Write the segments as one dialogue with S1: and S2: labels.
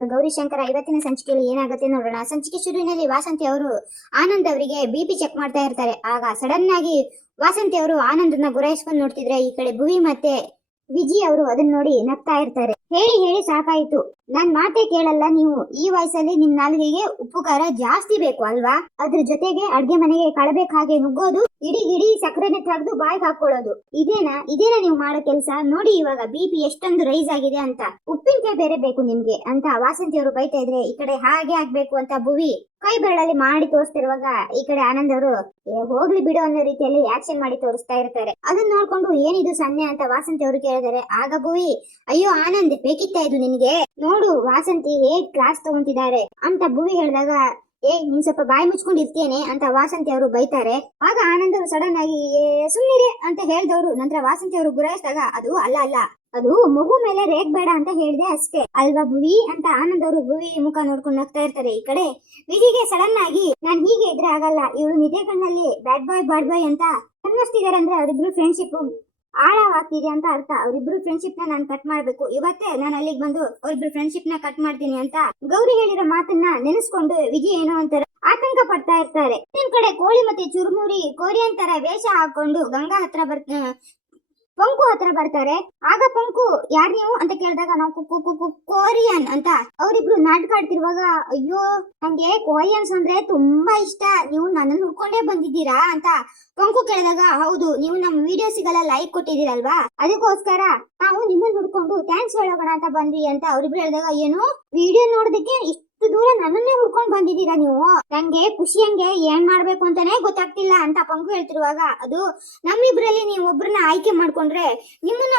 S1: ಗೌರಿಶಂಕರ ಇವತ್ತಿನ ಸಂಚಿಕೆಯಲ್ಲಿ ಏನಾಗುತ್ತೆ ನೋಡೋಣ. ಸಂಚಿಕೆ ಶುರುವಿನಲ್ಲಿ ವಾಸಂತಿ ಅವರು ಆನಂದ್ ಅವರಿಗೆ ಬಿ ಪಿ ಚೆಕ್ ಮಾಡ್ತಾ ಇರ್ತಾರೆ. ಆಗ ಸಡನ್ ಆಗಿ ವಾಸಂತಿ ಅವರು ಆನಂದನ್ನ ಗುರಾಯಿಸ್ಕೊಂಡು ನೋಡ್ತಿದ್ರೆ ಈ ಕಡೆ ಭುವಿ ಮತ್ತೆ ವಿಜಿ ಅವರು ಅದನ್ನ ನೋಡಿ ನಗ್ತಾ ಇರ್ತಾರೆ. ಹೇಳಿ ಹೇಳಿ ಸಾಕಾಯ್ತು. ನನ್ ಮಾತೆ ಕೇಳಲ್ಲ ನೀವು. ಈ ವಯಸ್ಸಲ್ಲಿ ನಿಮ್ ನಾಲ್ಗೆಗೆ ಉಪ್ಪು ಖಾರ ಜಾಸ್ತಿ ಬೇಕು ಅಲ್ವಾ? ಅದ್ರ ಜೊತೆಗೆ ಅಡ್ಗೆ ಮನೆಗೆ ಕಳಬೇಕ ಹಾಗೆ ನುಗ್ಗೋದು, ಇಡೀ ಇಡೀ ಸಕ್ಕರೆನೆ ತೆಗೆದು ಬಾಯ್ಗೆ ಹಾಕೊಳ್ಳೋದು ಇದೇನಾ? ಇದೇನಾ ನೀವು ಮಾಡೋ ಕೆಲಸ? ನೋಡಿ ಇವಾಗ ಬಿ ಪಿ ಎಷ್ಟೊಂದು ರೈಸ್ ಆಗಿದೆ ಅಂತ. ಉಪ್ಪಿನಕಾಯಿ ಬೇರೆ ಬೇಕು ನಿಮ್ಗೆ ಅಂತ ವಾಸಂತಿ ಅವರು ಬೈತಾ ಇದ್ರೆ ಈ ಕಡೆ ಹಾಗೆ ಆಗ್ಬೇಕು ಅಂತ ಭುವಿ. ಕೈ ಬೆರಳಲ್ಲಿ ಮಾಡಿ ತೋರಿಸ್ತಿರುವಾಗ ಈ ಕಡೆ ಆನಂದ್ ಅವರು "ಏ, ಹೋಗ್ಲಿ ಬಿಡು ಅನ್ನೋ ರೀತಿಯಲ್ಲಿ ಆಕ್ಷನ್ ಮಾಡಿ ತೋರಿಸ್ತಾ ಇರ್ತಾರೆ. ಅದನ್ನ ನೋಡ್ಕೊಂಡು ಏನಿದು ಸನ್ನೆ ಅಂತ ವಾಸಂತಿ ಅವರು ಕೇಳಿದಾರೆ ಆಗ ಭೂವಿ ಅಯ್ಯೋ ಆನಂದ್ ಬೇಕಿತ್ತಾ ಇದು ನಿನ್ಗೆ? ನೋಡು ವಾಸಂತಿ ಹೇಗ್ ಕ್ಲಾಸ್ ತಗೊಂತಿದ್ದಾರೆ? ಅಂತ ಭೂವಿ ಹೇಳಿದಾಗ ಏ ನೀನ್ ಸ್ವಲ್ಪ ಬಾಯಿ ಮುಚ್ಕೊಂಡು ಇರ್ತೇನೆ ಅಂತ ವಾಸಂತಿ ಅವರು ಬೈತಾರೆ. ಆಗ ಆನಂದ್ ಅವರು ಸಡನ್ ಆಗಿ "ಏ, ಸುಮ್ನಿರೆ ಅಂತ ಹೇಳ್ದವ್ರು. ನಂತರ ವಾಸಂತಿ ಅವರು ಗುರಾಯಿಸಿದಾಗ ಅದು ಅಲ್ಲ ಅಲ್ಲ. ಅದು ಮಗು ಮೇಲೆ ರೇಗ್ ಬೇಡ ಅಂತ ಹೇಳ್ದೆ ಅಷ್ಟೇ. ಅಲ್ವಾ ಭುವಿ? ಅಂತ ಆನಂದ್ ಅವರು ಭುವಿ ಮುಖ ನೋಡ್ಕೊಂಡು ನಗ್ತಾ ಇರ್ತಾರೆ ಈ ಕಡೆ. ವಿಧಿಗೆ ಸಡನ್ ಆಗಿ ನಾನ್ ಹೀಗೆ ಇದ್ರೆ ಆಗಲ್ಲ. ಇವಳು ನಿದ್ದೆ ಕಣ್ಣಲ್ಲಿ ಬ್ಯಾಡ್ ಬಾಯ್ ಬ್ಯಾಡ್ ಬಾಯ್ ಅಂತ ಕನ್ವರ್ಸ್ತಿದಾರೆ ಅಂದ್ರೆ ಅವರಿಬ್ರು ಫ್ರೆಂಡ್ಶಿಪ್ ಆಳವಾಗ್ತಿದೆ ಅಂತ ಅರ್ಥ. ಅವರಿಬ್ರು ಫ್ರೆಂಡ್ಶಿಪ್ನ ನಾನು ಕಟ್ ಮಾಡ್ಬೇಕು. ಇವತ್ತೇ ನಾನು ಅಲ್ಲಿಗೆ ಬಂದು ಅವರಿಬ್ರು ಫ್ರೆಂಡ್ಶಿಪ್ನ ಕಟ್ ಮಾಡ್ತೀನಿ ಅಂತ ಗೌರಿ ಹೇಳಿರೋ ಮಾತನ್ನ ನೆನೆಸ್ಕೊಂಡು ವಿಜಯ್ ಏನೋ ಅಂತಾರೆ ಆತಂಕ ಪಡ್ತಾ ಇರ್ತಾರೆ. ಕಡೆ ಕೋಳಿ ಮತ್ತೆ ಚುರುಮುರಿ ಕೊರಿಯನ್ ತರ ವೇಷ ಹಾಕೊಂಡು ಗಂಗಾ ಹತ್ರ ಬರ್ ಪಂಕು ಹತ್ರ ಬರ್ತಾರೆ. ಆಗ ಪಂಕು, ಯಾರ್ ನೀವು? ಅಂತ ಕೇಳಿದಾಗ ನಾವು ಕೋರಿಯನ್ ಅಂತ ಅವರಿಬ್ರು ನಾಟಕ ಆಡ್ತಿರುವಾಗ, ಅಯ್ಯೋ, ನಂಗೆ ಕೊರಿಯನ್ಸ್ ಅಂದ್ರೆ ತುಂಬಾ ಇಷ್ಟ. ನೀವು ನನ್ನನ್ನು ಹುಡ್ಕೊಂಡೇ ಬಂದಿದ್ದೀರಾ? ಅಂತ ಪಂಕು ಕೇಳಿದಾಗ, ಹೌದು, ನೀವು ನಮ್ಮ ವಿಡಿಯೋಸ್ಗೆಲ್ಲ ಲೈಕ್ ಕೊಟ್ಟಿದ್ದೀರಲ್ವಾ? ಅದಕ್ಕೋಸ್ಕರ ನಾವು ನಿಮ್ಮನ್ನ ಹುಡ್ಕೊಂಡು ಥ್ಯಾಂಕ್ಸ್ ಹೇಳೋಣ ಅಂತ ಬಂದ್ವಿ ಅಂತ ಅವ್ರಿಬ್ರು ಹೇಳಿದಾಗ, ಏನು? ವಿಡಿಯೋ ನೋಡೋದಕ್ಕೆ ದೂರ ನನ್ನನ್ನೇ ಹುಡ್ಕೊಂಡ್ ಬಂದಿದ್ದೀರಾ ನೀವು? ನಂಗೆ ಖುಷಿ ಹಂಗೆ ಏನ್ ಮಾಡ್ಬೇಕು ಅಂತಾನೆ ಗೊತ್ತಾಗ್ತಿಲ್ಲ ಅಂತ ಪಂಕು ಹೇಳ್ತಿರುವಾಗ. ಅದು ನಮ್ಮಿಬ್ರಲ್ಲಿ ನೀವು ಒಬ್ರನ್ನ ಆಯ್ಕೆ ಮಾಡ್ಕೊಂಡ್ರೆ ನಿಮ್ಮನ್ನ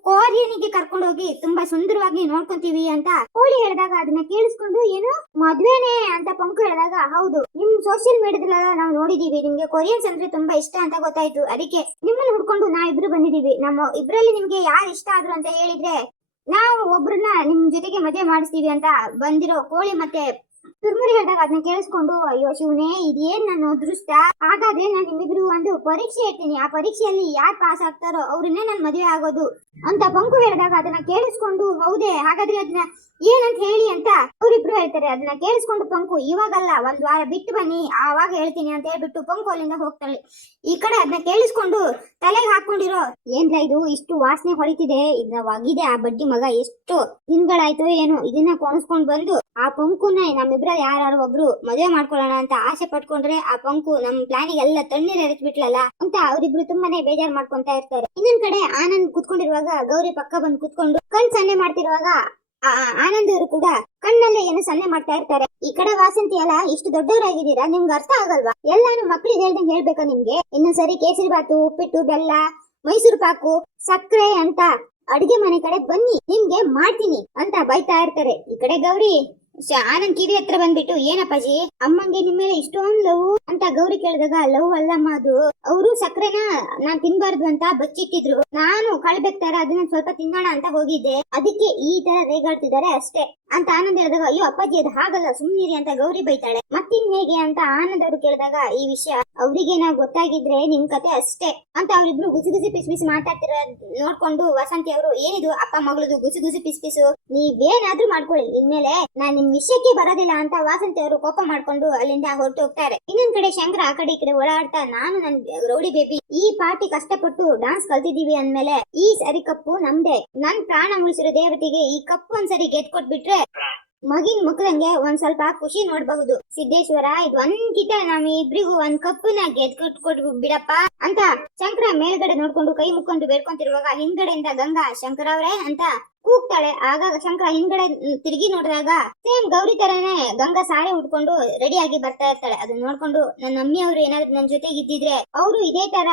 S1: ಕೋರಿಯನಿಗೆ ಕರ್ಕೊಂಡು ಹೋಗಿ ತುಂಬಾ ಸುಂದರವಾಗಿ ನೋಡ್ಕೊಂತೀವಿ ಅಂತ ಕೋಳಿ ಹೇಳಿದಾಗ ಅದನ್ನ ಕೇಳಿಸ್ಕೊಂಡು, ಏನು? ಮದ್ವೆನೆ? ಅಂತ ಪಂಕು ಹೇಳಿದಾಗ, ಹೌದು. ನಿಮ್ ಸೋಷಿಯಲ್ ಮೀಡಿಯಾದಲ್ಲ ನಾವು ನೋಡಿದೀವಿ. ನಿಮ್ಗೆ ಕೊರಿಯನ್ಸ್ ಅಂದ್ರೆ ತುಂಬಾ ಇಷ್ಟ ಅಂತ ಗೊತ್ತಾಯ್ತು. ಅದಕ್ಕೆ ನಿಮ್ಮನ್ನ ಹುಡ್ಕೊಂಡು ನಾ ಇಬ್ರು ಬಂದಿದೀವಿ. ನಮ್ಮ ಇಬ್ರಲ್ಲಿ ನಿಮ್ಗೆ ಯಾರು ಇಷ್ಟ ಆದ್ರು ಅಂತ ಹೇಳಿದ್ರೆ ನಾವು ಒಬ್ರನ್ನ ನಿಮ್ ಜೊತೆಗೆ ಮದುವೆ ಮಾಡಿಸ್ತೀವಿ ಅಂತ ಬಂದಿರೋ ಕೋಳಿ ಮತ್ತೆ ತುರ್ಮುರಿ ಹೇಳಿದಾಗ ಅದನ್ನ ಕೇಳಿಸ್ಕೊಂಡು, ಅಯ್ಯೋ ಶಿವನೇ, ಇದೇನ್ ನನ್ನ ಅದೃಷ್ಟ? ಹಾಗಾದ್ರೆ ನಾನು ನಿಮ್ಮಿಬ್ರು ಒಂದು ಪರೀಕ್ಷೆ ಇರ್ತೀನಿ ಆ ಪರೀಕ್ಷೆಯಲ್ಲಿ ಯಾರು ಪಾಸ್ ಆಗ್ತಾರೋ ಅವ್ರನ್ನೇ ನಾನು ಮದುವೆ ಆಗೋದು. ಅಂತ ಪಂಕು ಹೇಳಿದಾಗ ಅದನ್ನ ಕೇಳಿಸ್ಕೊಂಡು, ಹೌದೇ, ಹಾಗಾದ್ರೆ ಅದನ್ನ ಏನಂತ ಹೇಳಿ ಅಂತ ಅವರಿಬ್ರು ಹೇಳ್ತಾರೆ. ಅದನ್ನ ಕೇಳಿಸ್ಕೊಂಡು ಪಂಕು ಇವಾಗಲ್ಲ, ಒಂದ್ ವಾರ ಬಿಟ್ಟು ಬನ್ನಿ, ಆವಾಗ ಹೇಳ್ತೀನಿ ಅಂತ ಹೇಳ್ಬಿಟ್ಟು ಪಂಕು ಅಲ್ಲಿಂದ ಹೋಗ್ತಾಳೆ. ಈ ಕಡೆ ಅದನ್ನ ಕೇಳಿಸ್ಕೊಂಡು ತಲೆಗೆ ಹಾಕೊಂಡಿರೋ, ಏನ್ರ ಇದು, ಇಷ್ಟು ವಾಸನೆ ಹೊಳಿತಿದೆ ಇದನ್ನ ಒಗಿದೆ ಆ ಬಡ್ಡಿ ಮಗ ಎಷ್ಟು ದಿನಗಳಾಯ್ತು ಏನು, ಇದನ್ನ ಕೊಣಿಸ್ಕೊಂಡ್ ಬಂದು ಆ ಪಂಕುನ ನಮ್ಮಿಬ್ರ ಯಾರು ಒಬ್ರು ಮದುವೆ ಮಾಡ್ಕೊಳ್ಳೋಣ ಅಂತ ಆಸೆ ಪಟ್ಕೊಂಡ್ರೆ ಆ ಪಂಕು ನಮ್ ಪ್ಲಾನಿಗೆ ಎಲ್ಲ ತಣ್ಣೀರ್ ಎರಚ್ಬಿಟ್ಲಲ್ಲ ಅಂತ ಅವರಿಬ್ರು ತುಂಬಾನೇ ಬೇಜಾರ್ ಮಾಡ್ಕೊಂತ ಇರ್ತಾರೆ. ಇನ್ನೊಂದ್ ಕಡೆ ಆನಂದ್ ಕುತ್ಕೊಂಡಿರುವಾಗ ಗೌರಿ ಪಕ್ಕ ಬಂದು ಕುತ್ಕೊಂಡು ಕಣ್ ಸನ್ನೆ ಮಾಡ್ತಿರುವಾಗ ಆನಂದ್ ಅವರು ಕೂಡ ಕಣ್ಣಲ್ಲೇ ಏನೋ ಸನ್ನೆ ಮಾಡ್ತಾ ಇರ್ತಾರೆ. ಈ ಕಡೆ ವಾಸಂತಿ ಅಲ್ಲ, ಇಷ್ಟು ದೊಡ್ಡವರಾಗಿದ್ದೀರಾ? ನಿಮ್ಗೆ ಅರ್ಥ ಆಗಲ್ವಾ? ಎಲ್ಲಾನು ಮಕ್ಳಿಗೆ ಹೇಳ್ದಂಗೆ ಹೇಳ್ಬೇಕಾ ನಿಮ್ಗೆ? ಇನ್ನೊಂದ್ಸರಿ ಕೇಸರಿ ಬಾತು, ಉಪ್ಪಿಟ್ಟು, ಬೆಲ್ಲ, ಮೈಸೂರು ಪಾಕು, ಸಕ್ಕರೆ ಅಂತ ಅಡಿಗೆ ಮನೆ ಕಡೆ ಬನ್ನಿ, ನಿಮ್ಗೆ ಮಾಡ್ತೀನಿ ಅಂತ ಬೈತಾ ಇರ್ತಾರೆ. ಈ ಕಡೆ ಗೌರಿ ಆನಂದ್ ಕಿವಿ ಹತ್ರ ಬಂದ್ಬಿಟ್ಟು, ಏನಪ್ಪಾಜಿ, ಅಮ್ಮಂಗೆ ನಿಮ್ ಮೇಲೆ ಇಷ್ಟೊಂದ್ ಲವ್ ಅಂತ ಗೌರಿ ಕೇಳಿದಾಗ ಲವ್ ಅಲ್ಲಮ್ಮ ಅದು. ಅವರು ಸಕ್ಕರೆನ ನಾನ್ ತಿನ್ಬಾರ್ದು ಅಂತ ಬಚ್ಚಿಟ್ಟಿದ್ರು. ನಾನು ಕಳ್ಬೇಕ್ ತರ ಅದನ್ನ ಸ್ವಲ್ಪ ತಿನ್ನೋಣ ಅಂತ ಹೋಗಿದ್ದೆ. ಅದಕ್ಕೆ ಈ ತರ ರೇಗಾಡ್ತಿದ್ದಾರೆ ಅಷ್ಟೇ. ಅಂತ ಆನಂದ್ ಹೇಳಿದಾಗ, ಅಯ್ಯೋ ಅಪ್ಪಾಜಿ, ಅದು ಹಾಗಲ್ಲ, ಸುಮ್ನಿರಿ ಅಂತ ಗೌರಿ ಬೈತಾಳೆ. ಮತ್ತಿನ್ ಹೇಗೆ? ಅಂತ ಆನಂದ್ ಅವರು ಕೇಳಿದಾಗ, ಈ ವಿಷಯ ಅವ್ರಿಗೇನ ಗೊತ್ತಾಗಿದ್ರೆ ನಿಮ್ ಕತೆ ಅಷ್ಟೇ. ಅಂತ ಅವ್ರಿಬ್ರು ಗುಸಿ ಗುಸಿ ಪಿಸ್ ಪಿಸ್ ಮಾತಾಡ್ತಿರೋ ನೋಡ್ಕೊಂಡು ವಸಂತಿ ಅವರು, ಏನಿದು ಅಪ್ಪ ಮಗಳದು ಗುಸಿ ಗುಸಿ ಪಿಸ್ ಪಿಸು? ನೀವೇನಾದ್ರೂ ಮಾಡ್ಕೊಳ್ಳಿ. ಇನ್ಮೇಲೆ ನಾನ್ ನಿಮ್ ವಿಷಯಕ್ಕೆ ಬರೋದಿಲ್ಲ ಅಂತ ವಾಸಂತಿ ಅವರು ಕೋಪ ಮಾಡ್ಕೊಂಡು ಅಲ್ಲಿಂದ ಹೊರಟು ಹೋಗ್ತಾರೆ. ಇನ್ನೊಂದ್ ಕಡೆ ಶಂಕರ ಆ ಕಡೆ ಕಡೆ ಓಡಾಡ್ತಾ, ನಾನು ನನ್ ರೌಡಿ ಬೇಬಿ, ಈ ಪಾರ್ಟಿ ಕಷ್ಟಪಟ್ಟು ಡಾನ್ಸ್ ಕಲ್ತಿದೀವಿ ಅಂದ್ಮೇಲೆ ಈ ಸರಿ ಕಪ್ಪು ನಮ್ದೇ. ನನ್ ಪ್ರಾಣ ಉಳಿಸಿರೋ ದೇವತೆಗೆ ಈ ಕಪ್ಪು ಒಂದ್ಸರಿ ಗೆದ್ಕೊಟ್ಬಿಟ್ರೆ ಮಗಿನ ಮುಖದಂಗೆ ಒಂದ್ ಸ್ವಲ್ಪ ಖುಷಿ ನೋಡ್ಬಹುದು. ಸಿದ್ದೇಶ್ವರ, ಇದು ಒಂದ್ಕಿತ ನಾವ್ ಇಬ್ರಿಗೂ ಒಂದ್ ಕಪ್ಪನ ಗೆದ್ ಕೊಟ್ಕೊಟ್ ಬಿಡಪ್ಪ ಅಂತ ಶಂಕರ ಮೇಲ್ಗಡೆ ನೋಡ್ಕೊಂಡು ಕೈ ಮುಕ್ಕೊಂಡು ಬೇಡ್ಕೊಂತಿರುವಾಗ ಹಿಂದ್ಗಡೆಯಿಂದ ಗಂಗಾ ಶಂಕರ ಅವ್ರೆ ಅಂತ ಕೂಗ್ತಾಳೆ. ಆಗ ಶಂಕರ ಹಿಂದ್ಗಡೆ ತಿರುಗಿ ನೋಡಿದಾಗ ಸೇಮ್ ಗೌರಿ ತರನೇ ಗಂಗಾ ಸಾರೆ ಉಟ್ಕೊಂಡು ರೆಡಿ ಆಗಿ ಬರ್ತಾ ಇರ್ತಾಳೆ. ಅದನ್ನ ನೋಡ್ಕೊಂಡು ನನ್ನ ಅಮ್ಮಿ ಅವರು ಏನಾದ್ರು ನನ್ ಜೊತೆಗೆ ಇದ್ದಿದ್ರೆ ಅವರು ಇದೇ ತರ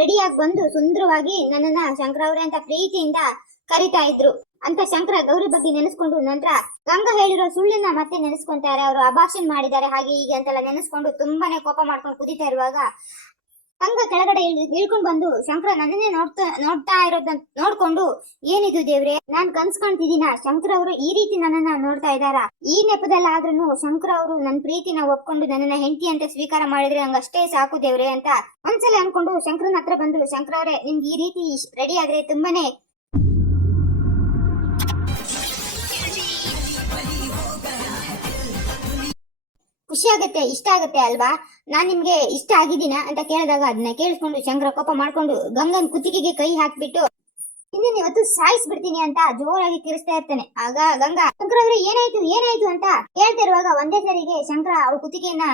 S1: ರೆಡಿ ಆಗಿ ಬಂದು ಸುಂದರವಾಗಿ ನನ್ನನ್ನ ಶಂಕರ ಅವ್ರೆ ಅಂತ ಪ್ರೀತಿಯಿಂದ ಕರಿತಾ ಇದ್ರು. ಅಂತ ಶಂಕರ ಗೌರಿ ಬಗ್ಗೆ ನೆನೆಸ್ಕೊಂಡು ನಂತರ ಗಂಗಾ ಹೇಳಿರೋ ಸುಳ್ಳನ್ನ ಮತ್ತೆ ನೆನೆಸ್ಕೊಂತಾರೆ. ಅವರು ಅಭಾಷಣ ಮಾಡಿದ್ದಾರೆ ಹಾಗೆ ಹೀಗೆ ಅಂತೆಲ್ಲ ನೆನೆಸ್ಕೊಂಡು ತುಂಬಾನೇ ಕೋಪ ಮಾಡ್ಕೊಂಡು ಕುದಿತಾ ಇರುವಾಗ ಗಂಗ ಕೆಳಗಡೆ ಇಳ್- ಇಳ್ಕೊಂಡ್ ಬಂದು ಶಂಕರ ನನ್ನನ್ನೇ ನೋಡ್ತಾ ನೋಡ್ತಾ ಇರೋದ್ ನೋಡ್ಕೊಂಡು ಏನಿದು ದೇವ್ರೆ, ನಾನ್ ಕನ್ಸ್ಕೊಂತಿದೀನ ಶಂಕರ ಅವರು ಈ ರೀತಿ ನನ್ನನ್ನ ನೋಡ್ತಾ ಇದಾರ ಈ ನೆಪದಲ್ಲಾದ್ರೂ ಶಂಕರ ಅವರು ನನ್ನ ಪ್ರೀತಿನ ಒಪ್ಕೊಂಡು ನನ್ನನ್ನ ಹೆಂಡತಿ ಅಂತ ಸ್ವೀಕಾರ ಮಾಡಿದ್ರೆ ನಂಗಷ್ಟೇ ಸಾಕು ದೇವ್ರೆ ಅಂತ ಒಂದ್ಸಲ ಅನ್ಕೊಂಡು ಶಂಕರನ ಹತ್ರ ಬಂದ್ರು ಶಂಕರ ಅವರೇ, ನಿಮ್ಗೆ ಈ ರೀತಿ ರೆಡಿ ಆದ್ರೆ ತುಂಬಾನೇ ಖುಷಿ ಆಗುತ್ತೆ, ಇಷ್ಟ ಆಗುತ್ತೆ ಅಲ್ವಾ? ನಾನ್ ನಿಮ್ಗೆ ಇಷ್ಟ ಆಗಿದ್ದೀನ ಅಂತ ಕೇಳಿದಾಗ ಅದನ್ನ ಕೇಳಿಸ್ಕೊಂಡು ಶಂಕರ ಕೋಪ ಮಾಡ್ಕೊಂಡು ಗಂಗನ್ ಕುತ್ತಿಗೆಗೆ ಕೈ ಹಾಕ್ಬಿಟ್ಟು ಇನ್ನೇನು ಇವತ್ತು ಸಾಯಿಸ್ಬಿಡ್ತೀನಿ ಅಂತ ಜೋರಾಗಿ ಕಿರಿಸ್ತಾ ಇರ್ತಾನೆ. ಆಗ ಗಂಗಾ, ಶಂಕರ ಅವ್ರೆ, ಏನಾಯ್ತು ಏನಾಯ್ತು ಅಂತ ಹೇಳ್ತಿರುವಾಗ ಒಂದೇ ಸರಿಗೆ ಶಂಕರ ಅವ್ರ ಕುತ್ತಿಗೆಯನ್ನ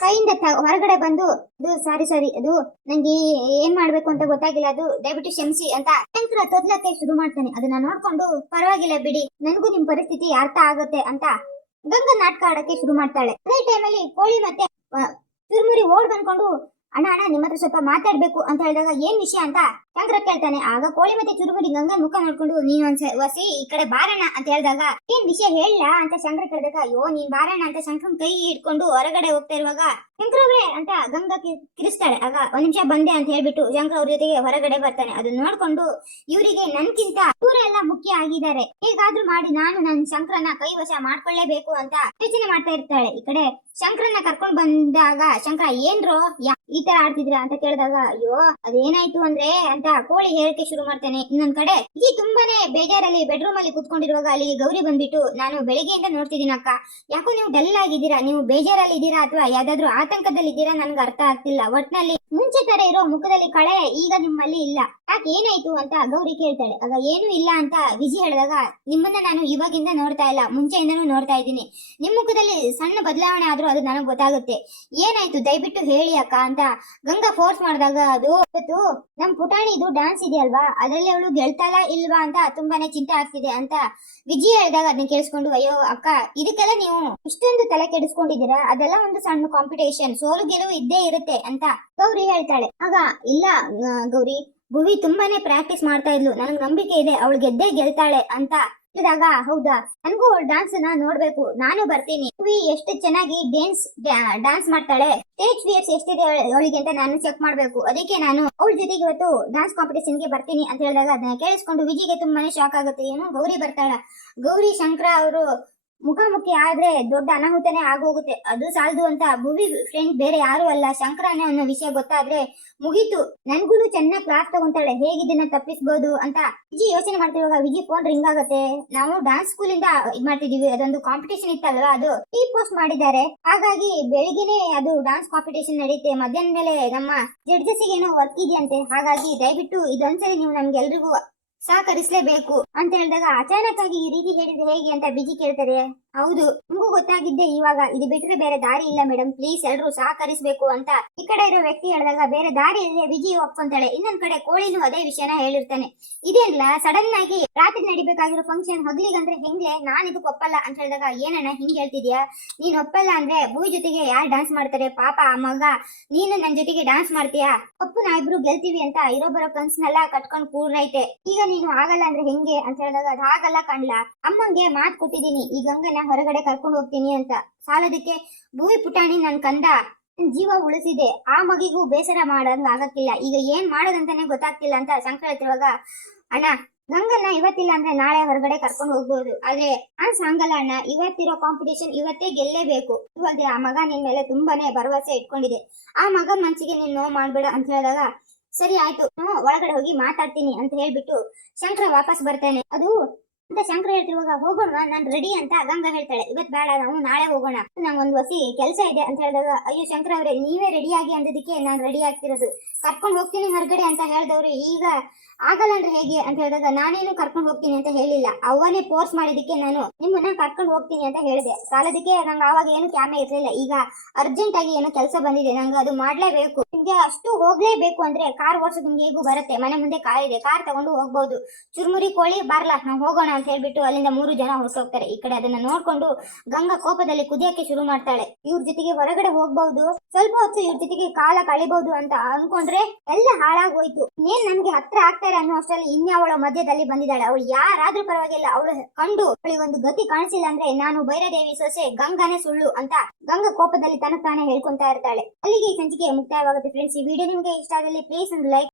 S1: ಕೈಯಿಂದ ಹೊರಗಡೆ ಬಂದು, ಅದು ಸಾರಿ ಸಾರಿ ಅದು ನಂಗೆ ಏನ್ ಮಾಡ್ಬೇಕು ಅಂತ ಗೊತ್ತಾಗಿಲ್ಲ, ಅದು ದಯವಿಟ್ಟು ಕ್ಷಮಿಸಿ ಅಂತ ಶಂಕರ ತೊದ್ಲಕ್ಕೆ ಶುರು ಮಾಡ್ತಾನೆ. ಅದನ್ನ ನೋಡ್ಕೊಂಡು, ಪರವಾಗಿಲ್ಲ ಬಿಡಿ, ನನಗೂ ನಿಮ್ ಪರಿಸ್ಥಿತಿ ಅರ್ಥ ಆಗುತ್ತೆ ಅಂತ ಗಂಗಾ ನಾಟಕ ಆಡಕ್ಕೆ ಶುರು ಮಾಡ್ತಾಳೆ. ಅದೇ ಟೈಮಲ್ಲಿ ಕೋಳಿ ಮತ್ತೆ ಚುರುಮುರಿ ಓಡ್ ಬಂದ್ಕೊಂಡು, ಅಣ್ಣ ಅಣ್ಣ ನಿಮ್ಮ ಹತ್ರ ಸ್ವಲ್ಪ ಮಾತಾಡ್ಬೇಕು ಅಂತ ಹೇಳಿದಾಗ, ಏನ್ ವಿಷಯ ಅಂತ ಶಂಕರ ಕೇಳ್ತಾನೆ, ಆಗ ಕೋಳಿ ಮತ್ತೆ ಚುರುಮುರಿ ಗಂಗಾ ಮುಖ ನೋಡ್ಕೊಂಡು ನೀನ್ ಒಂದ್ ವಸಿ, ಈ ಕಡೆ ಬಾರಣ ಅಂತ ಹೇಳಿದಾಗ, ಏನ್ ವಿಷಯ ಹೇಳ ಅಂತ ಶಂಕರ ಕೇಳಿದಾಗ, ಅಯ್ಯೋ, ನೀನ್ ಬಾರಣ ಅಂತ ಶಂಕರನ್ ಕೈ ಹಿಡ್ಕೊಂಡು ಹೊರಗಡೆ ಹೋಗ್ತಾ ಇರುವಾಗ ಶಂಕರವ್ರೆ ಅಂತ ಗಂಗಾ ಕಿರಿಸ್ತಾಳೆ. ಆಗ ಒಂದ್ ನಿಮಿಷ ಬಂದೆ ಅಂತ ಹೇಳ್ಬಿಟ್ಟು ಶಂಕರ್ ಅವ್ರ ಜೊತೆಗೆ ಹೊರಗಡೆ ಬರ್ತಾನೆ. ಅದನ್ನ ನೋಡ್ಕೊಂಡು ಇವರಿಗೆ ನನ್ಕಿಂತ ಇವರೆಲ್ಲ ಮುಖ್ಯ ಆಗಿದ್ದಾರೆ. ಹೇಗಾದ್ರೂ ಮಾಡಿ ನಾನು ನನ್ ಕೈ ವಶ ಮಾಡ್ಕೊಳ್ಳೇಬೇಕು ಅಂತ ಯೋಚನೆ ಮಾಡ್ತಾ ಇರ್ತಾಳೆ. ಈ ಕಡೆ ಶಂಕರನ್ನ ಕರ್ಕೊಂಡ್ ಬಂದಾಗ, ಶಂಕರ, ಏನ್ರೋ ಈ ತರ ಆಡ್ತಿದ್ರ ಅಂತ ಕೇಳಿದಾಗ, ಅಯ್ಯೋ, ಅದೇನಾಯ್ತು ಅಂದ್ರೆ ಅಂತ ಕೋಳಿ ಹೇಳಕ್ಕೆ ಶುರು ಮಾಡ್ತಾನೆ. ಇನ್ನೊಂದ್ ಕಡೆ, ಈ ತುಂಬಾನೇ ಬೇಜಾರಲ್ಲಿ ಬೆಡ್ರೂಮ್ ಅಲ್ಲಿ ಕುತ್ಕೊಂಡಿರುವಾಗ ಅಲ್ಲಿಗೆ ಗೌರಿ ಬಂದ್ಬಿಟ್ಟು ನಾನು ಬೆಳಿಗ್ಗೆಯಿಂದ ನೋಡ್ತಿದ್ದೀನಿ ಅಕ್ಕ. ಯಾಕೋ ನೀವು ಡಲ್ ಆಗಿದ್ದೀರಾ? ನೀವು ಬೇಜಾರಲ್ಲಿ ಇದ್ದೀರಾ ಅಥವಾ ಯಾವ್ದಾದ್ರು ಆತಂಕದಲ್ಲಿ ಇದ್ದೀರಾ ನನ್ಗೆ ಅರ್ಥ ಆಗ್ತಿಲ್ಲ. ಒಟ್ನಲ್ಲಿ ಮುಂಚೆ ತರ ಇರೋ ಮುಖದಲ್ಲಿ ಕಳೆ ಈಗ ನಿಮ್ಮಲ್ಲಿ ಇಲ್ಲ. ಯಾಕೆ ಏನಾಯ್ತು ಅಂತ ಗೌರಿ ಕೇಳ್ತಾಳೆ. ಆಗ ಏನು ಇಲ್ಲ ಅಂತ ವಿಜಿ ಹೇಳಿದಾಗ, ನಿಮ್ಮನ್ನ ನಾನು ಇವಾಗಿಂದ ನೋಡ್ತಾ ಇಲ್ಲ, ಮುಂಚೆಯಿಂದನೂ ನೋಡ್ತಾ ಇದ್ದೀನಿ. ನಿಮ್ಮ ಮುಖದಲ್ಲಿ ಸಣ್ಣ ಬದಲಾವಣೆ ಆದ್ರೂ ಅದು ನನಗೆ ಗೊತ್ತಾಗುತ್ತೆ. ಏನಾಯ್ತು? ದಯವಿಟ್ಟು ಹೇಳಿ ಅಕ್ಕ ಅಂತ ಗಂಗಾ ಫೋರ್ಸ್ ಮಾಡಿದಾಗ, ಅದು ಇವತ್ತು ನಮ್ ಪುಟಾಣಿ ಇದು ಡಾನ್ಸ್ ಇದೆಯಲ್ವಾ? ಅದ್ರಲ್ಲಿ ಅವಳು ಗೆಲ್ತಾಳ ಇಲ್ವಾ ಅಂತ ತುಂಬಾನೇ ಚಿಂತೆ ಆಗ್ತಿದೆ ಅಂತ ವಿಜಿ ಹೇಳಿದಾಗ ಅದನ್ನ ಕೇಳಿಸ್ಕೊಂಡು, ಅಯ್ಯೋ ಅಕ್ಕ, ಇದಕ್ಕೆಲ್ಲ ನೀವು ಇಷ್ಟೊಂದು ತಲೆ ಕೆಡಿಸ್ಕೊಂಡಿದ್ದೀರಾ? ಅದೆಲ್ಲ ಒಂದು ಸಣ್ಣ ಕಾಂಪಿಟೇಷನ್ ಸೋಲು ಗೆಲುವು ಇದ್ದೇ ಇರುತ್ತೆ ಅಂತ ಗೌರಿ ಹೇಳ್ತಾಳೆ. ಆಗ, ಇಲ್ಲ ಗೌರಿ ಭುವಿ ತುಂಬಾನೇ ಪ್ರಾಕ್ಟೀಸ್ ಮಾಡ್ತಾ ಇದ್ಲು. ನನಗ್ ನಂಬಿಕೆ ಇದೆ. ಅವಳು ಗೆದ್ದೇ ಗೆಲ್ತಾಳೆ ಅಂತ ಹೇಳಿದಾಗ ಹೌದಾ? ನನಗೂ ಡಾನ್ಸ್ನ ನೋಡ್ಬೇಕು. ನಾನು ಬರ್ತೀನಿ. ಭುವಿ ಎಷ್ಟು ಚೆನ್ನಾಗಿ ಡ್ಯಾನ್ಸ್ ಡಾನ್ಸ್ ಮಾಡ್ತಾಳೆ. ಸ್ಟೇಜ್ ಫಿಯರ್ಸ್ ಎಷ್ಟಿದೆ ಅವಳಿಗೆ ಅಂತ ನಾನು ಚೆಕ್ ಮಾಡ್ಬೇಕು. ಅದಕ್ಕೆ ನಾನು ಅವಳ ಜೊತೆಗೆ ಇವತ್ತು ಡಾನ್ಸ್ ಕಾಂಪಿಟೇಷನ್ಗೆ ಬರ್ತೀನಿ ಅಂತ ಹೇಳಿದಾಗ, ಅದನ್ನ ಕೇಳಿಸ್ಕೊಂಡು ವಿಜಿಗೆ ತುಂಬಾನೇ ಶಾಕ್ ಆಗುತ್ತೆ. ಏನು ಗೌರಿ ಬರ್ತಾಳ. ಗೌರಿ ಶಂಕರ ಅವರು ಮುಖಾಮುಖಿ ಆದ್ರೆ ದೊಡ್ಡ ಅನಾಹುತನೇ ಆಗೋಗುತ್ತೆ. ಅದು ಸಾಲದು ಅಂತ ಭುವಿ ಫ್ರೆಂಡ್ ಬೇರೆ ಯಾರು ಅಲ್ಲ. ಶಂಕರನೇ ಅನ್ನೋ ವಿಷಯ ಗೊತ್ತಾದ್ರೆ ಮುಗೀತು. ನನ್ಗೂನು ಚೆನ್ನಾಗಿ ಕ್ಲಾಸ್ ತಗೊಂತಾಳೆ. ಹೇಗಿದ್ದನ್ನ ತಪ್ಪಿಸ್ಬೋದು ಅಂತ ವಿಜಿ ಯೋಚನೆ ಮಾಡ್ತಿರುವಾಗ ವಿಜಿ ಫೋನ್ ರಿಂಗ್ ಆಗುತ್ತೆ. ನಾವು ಡಾನ್ಸ್ ಸ್ಕೂಲ್ ಇಂದ ಇದ್ ಮಾಡ್ತಿದೀವಿ. ಅದೊಂದು ಕಾಂಪಿಟೇಷನ್ ಇತ್ತಲ್ವಾ ಅದು. ಟೀ ಪೋಸ್ಟ್ ಮಾಡಿದ್ದಾರೆ. ಹಾಗಾಗಿ ಬೆಳಿಗ್ಗೆನೆ ಅದು ಡಾನ್ಸ್ ಕಾಂಪಿಟೇಷನ್ ನಡೆಯುತ್ತೆ ಮಧ್ಯಾಹ್ನ ಮೇಲೆ ನಮ್ಮ ಜಡ್ಜಸ್ ಏನೋ ವರ್ಕ್ ಇದೆಯಂತೆ. ಹಾಗಾಗಿ ದಯವಿಟ್ಟು ಇದೊಂದ್ಸರಿ ನೀವು ನಮ್ಗೆಲ್ರಿಗೂ ಸಹಕರಿಸಲೇಬೇಕು ಅಂತ ಹೇಳಿದಾಗ ಅಚಾನಕ್ ಆಗಿ ಈ ರೀತಿ ಹೇಳಿದ್ರೆ ಹೇಗೆ ಅಂತ ಬಿಜಿ ಕೇಳ್ತಾರೆ. ಹೌದು, ನಿಮಗೂ ಗೊತ್ತಾಗಿದ್ದೆ ಇವಾಗ. ಇದು ಬಿಟ್ರೆ ಬೇರೆ ದಾರಿ ಇಲ್ಲ ಮೇಡಮ್ ಪ್ಲೀಸ್ ಎಲ್ರು ಸಹಕರಿಸಬೇಕು ಅಂತ. ಈ ಕಡೆ ಇರೋ ವ್ಯಕ್ತಿ ಹೇಳಿದಾಗ ಬೇರೆ ದಾರಿ ಇದೆ ವಿಜಿ ಒಪ್ಕೊಂತಾಳೆ. ಇನ್ನೊಂದ್ ಕಡೆ ಕೋಳಿನೂ ಅದೇ ವಿಷಯನ ಹೇಳಿರ್ತಾನೆ. ಇದೆಲ್ಲ ಸಡನ್ ಆಗಿ ರಾತ್ರಿ ನಡಿಬೇಕಾಗಿರೋ ಫಂಕ್ಷನ್ ಹಗ್ಲಿಗಂದ್ರೆ ಹೆಂಗ್ಲೆ ನಾನ್ ಇದಕ್ಕೆ ಒಪ್ಪಲ್ಲ ಅಂತ ಹೇಳಿದಾಗ, ಏನಣ್ಣ ಹಿಂಗ್ ಹೇಳ್ತಿದ್ಯಾ? ನೀನ್ ಒಪ್ಪಲ್ಲ ಅಂದ್ರೆ ಭೂ ಜೊತೆಗೆ ಯಾರು ಡಾನ್ಸ್ ಮಾಡ್ತಾರೆ? ಪಾಪ ಆ ಮಗ. ನೀನು ನನ್ ಜೊತೆಗೆ ಡಾನ್ಸ್ ಮಾಡ್ತೀಯಾ? ಒಪ್ಪು ನಾ ಇಬ್ರು ಗೆಲ್ತೀವಿ ಅಂತ ಇರೋ ಬರೋ ಕನ್ಸ್ನೆಲ್ಲ ಕಟ್ಕೊಂಡ್ ಕೂರ್ನೈತೆ. ಈಗ ನೀನು ಆಗಲ್ಲ ಅಂದ್ರೆ ಹೆಂಗೆ ಅಂತ ಹೇಳಿದಾಗ ಆಗಲ್ಲ ಕಣ್ಲ ಅಮ್ಮಂಗೆ ಮಾತ್ ಕೊಟ್ಟಿದ್ದೀನಿ, ಈ ಗಂಗನ ಹೊರಗಡೆ ಕರ್ಕೊಂಡು ಹೋಗ್ತೀನಿ ಅಂತ. ಸಾಲದಕ್ಕೆ, ಭೂವಿ ಪುಟಾಣಿ ನನ್ ಕಂದ. ಜೀವ ಉಳಿಸಿದೆ. ಆ ಮಗಿಗೂ ಬೇಸರ ಮಾಡಂಗ ಆಗಕ್ಕಿಲ್ಲ. ಈಗ ಏನ್ ಮಾಡೋದಂತಾನೆ ಗೊತ್ತಾಗ್ತಿಲ್ಲ ಅಂತ ಶಂಕರ ಹೇಳ್ತಿರುವಾಗ, ಅಣ್ಣ, ಗಂಗನ್ನ ಇವತ್ತಿಲ್ಲ ಅಂದ್ರೆ ನಾಳೆ ಹೊರಗಡೆ ಕರ್ಕೊಂಡು ಹೋಗ್ಬೋದು. ಆದ್ರೆ ಆ ಸಾಂಗಲ್ಲ ಅಣ್ಣ, ಇವತ್ತಿರೋ ಕಾಂಪಿಟೇಷನ್ ಇವತ್ತೇ ಗೆಲ್ಲೇಬೇಕು. ಇವಾಗ ಆ ಮಗ ನಿನ್ ಮೇಲೆ ತುಂಬಾನೇ ಭರವಸೆ ಇಟ್ಕೊಂಡಿದೆ. ಆ ಮಗ ಮನ್ಸಿಗೆ ನೀನ್ ನೋವು ಮಾಡ್ಬೇಡ ಅಂತ ಹೇಳಿದಾಗ ಸರಿ ಆಯ್ತು ಒಳಗಡೆ ಹೋಗಿ ಮಾತಾಡ್ತೀನಿ ಅಂತ ಹೇಳ್ಬಿಟ್ಟು ಶಂಕರ ವಾಪಸ್ ಬರ್ತಾನೆ. ಅದು ಅಂತ ಶಂಕರ ಹೇಳ್ತಿರುವಾಗ ಹೋಗೋಣ, ನಾನ್ ರೆಡಿ ಅಂತ ಗಂಗಾ ಹೇಳ್ತಾಳೆ. ಇವತ್ ಬೇಡ, ನಾವು ನಾಳೆ ಹೋಗೋಣ. ನಂಗೆ ಒಂದು ವಸಿ ಕೆಲಸ ಇದೆ ಅಂತ ಹೇಳಿದಾಗ, ಅಯ್ಯೋ ಶಂಕರ ಅವ್ರೆ, ನೀವೇ ರೆಡಿ ಆಗಿ ಅಂದದಕ್ಕೆ ನಾನ್ ರೆಡಿ ಆಗ್ತಿರೋದು. ಕರ್ಕೊಂಡು ಹೋಗ್ತೀನಿ ಹೊರಗಡೆ ಅಂತ ಹೇಳ್ದವ್ರು, ಈಗ ಆಗಲ್ಲ ಅಂದ್ರೆ ಹೇಗೆ? ಅಂತ ಹೇಳಿದಾಗ, ನಾನೇನು ಕರ್ಕೊಂಡು ಹೋಗ್ತೀನಿ ಅಂತ ಹೇಳಿಲ್ಲ. ಅವನೇ ಫೋರ್ಸ್ ಮಾಡಿದಕ್ಕೆ ನಾನು ನಿಮ್ಮನ್ನ ಕರ್ಕೊಂಡು ಹೋಗ್ತೀನಿ ಅಂತ ಹೇಳಿದೆ. ಕಾಲದಕ್ಕೆ ನಂಗೆ ಆವಾಗ ಏನು ಕ್ಯಾಮೆ ಇರಲಿಲ್ಲ. ಈಗ ಅರ್ಜೆಂಟ್ ಆಗಿ ಏನೋ ಕೆಲಸ ಬಂದಿದೆ. ನಂಗೆ ಅದು ಮಾಡ್ಲೇಬೇಕು. ನಿಮ್ಗೆ ಅಷ್ಟು ಹೋಗ್ಲೇಬೇಕು ಅಂದ್ರೆ ಕಾರ್ ಓಡಿಸೋದು ನಿಮ್ಗೆ ಹೇಗೂ ಬರುತ್ತೆ? ಮನೆ ಮುಂದೆ ಕಾರ್ ಇದೆ, ಕಾರ್ ತಗೊಂಡು ಹೋಗ್ಬಹುದು ಚುರುಮುರಿ ಕೋಳಿ ಬರ್ಲಾ, ನಾವು ಹೋಗೋಣ ಅಂತ ಹೇಳ್ಬಿಟ್ಟು ಅಲ್ಲಿಂದ ಮೂರು ಜನ ಹೊರಟೋಗ್ತಾರೆ. ಈ ಕಡೆ ಅದನ್ನ ನೋಡ್ಕೊಂಡು ಗಂಗಾ ಕೋಪದಲ್ಲಿ ಕುದಿಯಕ್ಕೆ ಶುರು ಮಾಡ್ತಾಳೆ. ಇವ್ರ ಜೊತೆಗೆ ಹೊರಗಡೆ ಹೋಗ್ಬಹುದು ಸ್ವಲ್ಪ ಹೊತ್ತು ಇವ್ರ ಜೊತೆಗೆ ಕಾಲ ಕಳಿಬಹುದು ಅಂತ ಅನ್ಕೊಂಡ್ರೆ ಎಲ್ಲ ಹಾಳಾಗೋಯ್ತು. ಏನ್ ನಮ್ಗೆ ಹತ್ರ ಆಗ್ತಾರೆ ಅನ್ನೋ ಅಷ್ಟರಲ್ಲಿ ಇನ್ಯಾವಳ ಮಧ್ಯದಲ್ಲಿ ಬಂದಿದ್ದಾಳೆ? ಅವಳು ಯಾರಾದ್ರೂ ಪರವಾಗಿಲ್ಲ. ಅವಳು ಕಂಡು ಅವಳಿಗೆ ಒಂದು ಗತಿ ಕಾಣಿಸಿಲ್ಲ ಅಂದ್ರೆ ನಾನು ಭೈರದೇವಿ ಸೊಸೆ ಗಂಗಾನೇ ಸುಳ್ಳು ಅಂತ ಗಂಗಾ ಕೋಪದಲ್ಲಿ ತನ್ನ ತಾನೇ ಹೇಳ್ಕೊಂತಾ ಇರ್ತಾಳೆ. ಅಲ್ಲಿಗೆ ಈ ಸಂಚಿಕೆ ಮುಕ್ತಾಯವಾಗುತ್ತೆ ಫ್ರೆಂಡ್ಸ್ ಈ ವಿಡಿಯೋ ನಿಮ್ಗೆ ಇಷ್ಟ ಆದಲ್ಲಿ ಪ್ಲೀಸ್ ಒಂದು ಲೈಕ್